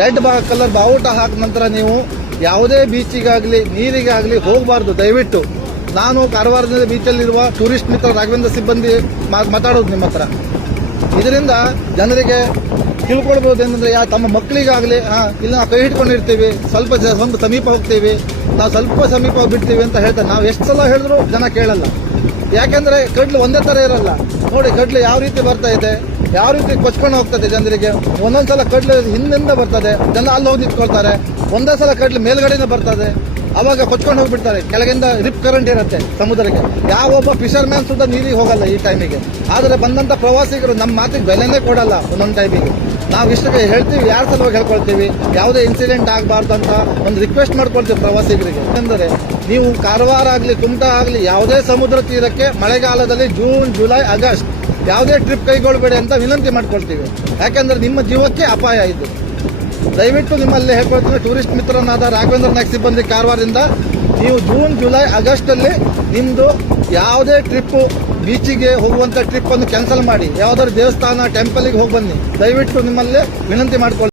Red colour ಬಾವುಟ ಹಾಕಿದ ನಂತರ ನೀವು ಯಾವುದೇ ಬೀಚಿಗಾಗಲಿ ನೀರಿಗಾಗಲಿ ಹೋಗಬಾರ್ದು. ದಯವಿಟ್ಟು ನಾನು ಕಾರವಾರದ ಬೀಚಲ್ಲಿರುವ ಟೂರಿಸ್ಟ್ ಮಿತ್ರ ರಾಘವೇಂದ್ರ ಸಿಬ್ಬಂದಿ ಮಾತಾಡೋದು ನಿಮ್ಮ ಹತ್ರ. ಇದರಿಂದ ಜನರಿಗೆ ತಿಳ್ಕೊಳ್ಬೋದು ಏನಂದ್ರೆ ತಮ್ಮ ಮಕ್ಕಳಿಗಾಗಲಿ ಇಲ್ಲಿ ನಾವು ಕೈ ಹಿಡ್ಕೊಂಡಿರ್ತೀವಿ, ಸ್ವಲ್ಪ ಸಮೀಪ ಹೋಗ್ತೀವಿ, ನಾವು ಸ್ವಲ್ಪ ಸಮೀಪ ಬಿಡ್ತೀವಿ ಅಂತ ಹೇಳ್ತಾರೆ. ನಾವು ಎಷ್ಟು ಸಲ ಹೇಳಿದ್ರು ಜನ ಕೇಳಲ್ಲ. ಯಾಕೆಂದ್ರೆ ಕಡ್ಲು ಒಂದೇ ತರ ಇರಲ್ಲ. ನೋಡಿ ಕಡ್ಲು ಯಾವ ರೀತಿ ಬರ್ತಾ ಇದೆ, ಯಾವ ರೀತಿ ಕೊಚ್ಕೊಂಡು ಹೋಗ್ತದೆ ಜನರಿಗೆ. ಒಂದೊಂದ್ಸಲ ಕಡ್ಲು ಹಿಂದಿಂದ ಬರ್ತದೆ, ಜನ ಅಲ್ಲಿ ಹೋಗಿ ನಿಂತ್ಕೊಳ್ತಾರೆ. ಒಂದೇ ಸಲ ಕಡ್ಲು ಮೇಲ್ಗಡೆನೇ ಬರ್ತದೆ, ಅವಾಗ ಕೊಚ್ಕೊಂಡು ಹೋಗ್ಬಿಡ್ತಾರೆ. ಕೆಳಗಿಂದ ರಿಪ್ ಕರೆಂಟ್ ಇರುತ್ತೆ ಸಮುದ್ರಕ್ಕೆ. ಯಾವೊಬ್ಬ ಫಿಶರ್ ಮ್ಯಾನ್ ಸುದ್ದ ನೀರಿಗೆ ಹೋಗಲ್ಲ ಈ ಟೈಮಿಗೆ. ಆದರೆ ಬಂದಂತ ಪ್ರವಾಸಿಗರು ನಮ್ಮ ಮಾತಿಗೆ ಬೆಲೆನೇ ಕೊಡಲ್ಲ. ಒಂದೊಂದು ಟೈಮಿಗೆ ನಾವು ಇಷ್ಟಕ್ಕೆ ಹೇಳ್ತೀವಿ, ಯಾರ ಸಲುವಾಗಿ ಹೇಳ್ಕೊಳ್ತೀವಿ, ಯಾವುದೇ ಇನ್ಸಿಡೆಂಟ್ ಆಗಬಾರ್ದು ಅಂತ ಒಂದು ರಿಕ್ವೆಸ್ಟ್ ಮಾಡ್ಕೊಳ್ತೀವಿ ಪ್ರವಾಸಿಗರಿಗೆ. ಯಾಕಂದರೆ ನೀವು ಕಾರವಾರ ಆಗಲಿ ಕುಮಟಾ ಆಗಲಿ ಯಾವುದೇ ಸಮುದ್ರ ತೀರಕ್ಕೆ ಮಳೆಗಾಲದಲ್ಲಿ ಜೂನ್ ಜುಲೈ ಆಗಸ್ಟ್ ಯಾವುದೇ ಟ್ರಿಪ್ ಕೈಗೊಳ್ಳಬೇಡಿ ಅಂತ ವಿನಂತಿ ಮಾಡ್ಕೊಳ್ತೀವಿ. ಯಾಕಂದ್ರೆ ನಿಮ್ಮ ಜೀವಕ್ಕೆ ಅಪಾಯ ಇದು. ದಯವಿಟ್ಟು ನಿಮ್ಮಲ್ಲಿ ಹೇಳ್ಕೊಳ್ತೀನಿ, ಟೂರಿಸ್ಟ್ ಮಿತ್ರನಾದ ರಾಘವೇಂದ್ರ ನಾಯ್ಕ್ ಸಿಬ್ಬಂದಿ ಕಾರವಾರದಿಂದ ನೀವು ಜೂನ್ ಜುಲೈ ಆಗಸ್ಟ್ ಅಲ್ಲಿ ನಿಮ್ದು ಯಾವುದೇ ಟ್ರಿಪ್ಪು ಬೀಚಿಗೆ ಹೋಗುವಂತ ಟ್ರಿಪ್ ಅನ್ನು ಕ್ಯಾನ್ಸಲ್ ಮಾಡಿ, ಯಾವ್ದಾದ್ರು ದೇವಸ್ಥಾನ ಟೆಂಪಲ್ಗೆ ಹೋಗಿ ಬನ್ನಿ. ದಯವಿಟ್ಟು ನಿಮ್ಮಲ್ಲಿ ವಿನಂತಿ ಮಾಡ್ಕೊಳ್ಳಿ.